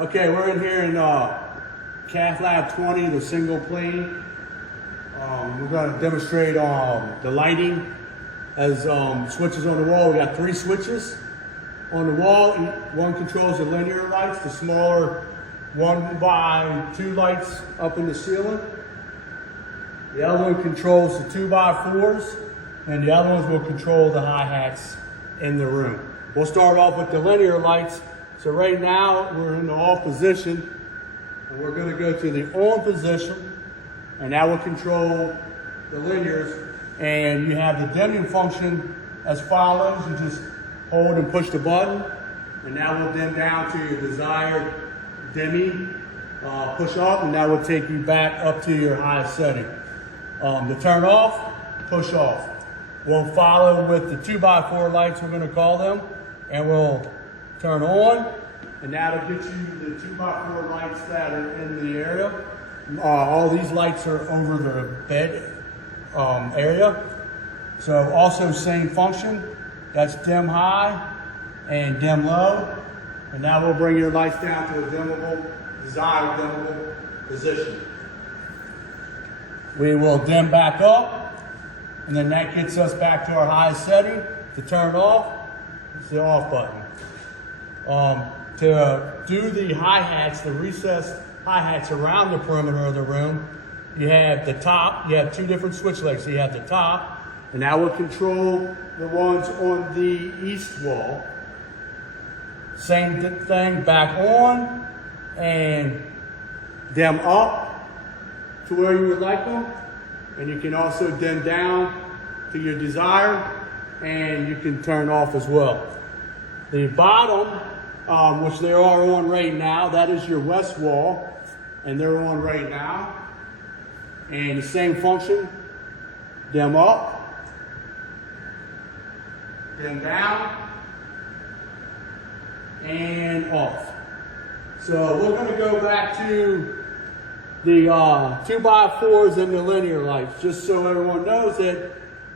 Okay, we're in here in Cath Lab 20, the single plane. We're going to demonstrate the lighting as switches on the wall. We got 3 switches on the wall. One controls the linear lights, the smaller 1x2 lights up in the ceiling. The other one controls the 2x4s, and the other ones will control the hi-hats in the room. We'll start off with the linear lights. So right now we're in the off position, and we're going to go to the on position, and that will control the linears. And you have the dimming function as follows. You just hold and push the button, and that will dim down to your desired dimming. Push up, and that will take you back up to your highest setting. To turn off, push off. We'll follow with the 2x4 lights, we're going to call them, and we'll turn on, and that'll get you the 2x4 lights that are in the area. All these lights are over the bed area. So also same function, that's dim high and dim low, and that will bring your lights down to a dimmable, desired dimmable position. We will dim back up, and then that gets us back to our highest setting. To turn off, it's the off button. To do the hi-hats, the recessed hi-hats around the perimeter of the room, you have the top, you have 2 different switch legs. So you have the top, and that will control the ones on the east wall. Same thing, back on, and dim up to where you would like them. And you can also dim down to your desire, and you can turn off as well. The bottom, which they are on right now, that is your west wall, and they're on right now. And the same function, dim up, dim down, and off. So we're going to go back to the 2x4s and the linear lights, just so everyone knows that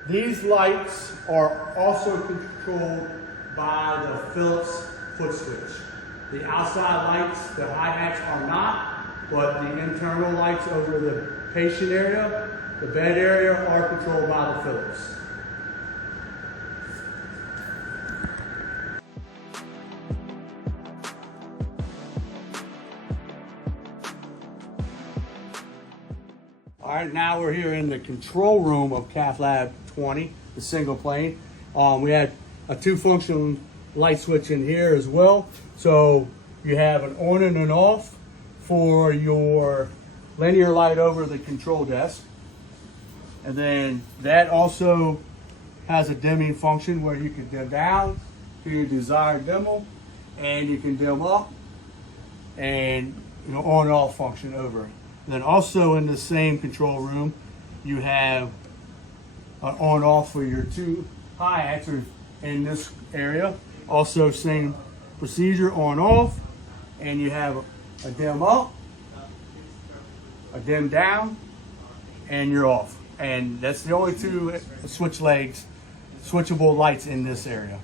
these lights are also controlled by the Phillips foot switch. The outside lights, the hi-hats are not, but the internal lights over the patient area, the bed area, are controlled by the Phillips. All right, now we're here in the control room of Cath Lab 20, the single plane. We had a 2-function light switch in here as well. So you have an on and an off for your linear light over the control desk. And then that also has a dimming function where you can dim down to your desired dimmel, and you can dim up, and on and off function over it. Then also in the same control room, you have an on-off for your 2 hi-hats in this area. Also same procedure, on-off, and you have a dim up, a dim down, and you're off. And that's the only 2 switch legs, switchable lights in this area.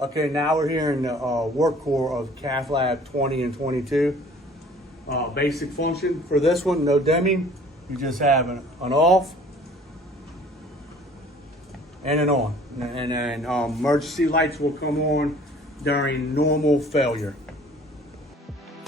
Okay, now we're here in the work core of Cath Lab 20 and 22. Basic function for this one, no dimming. You just have an off and an on. And then emergency lights will come on during normal failure.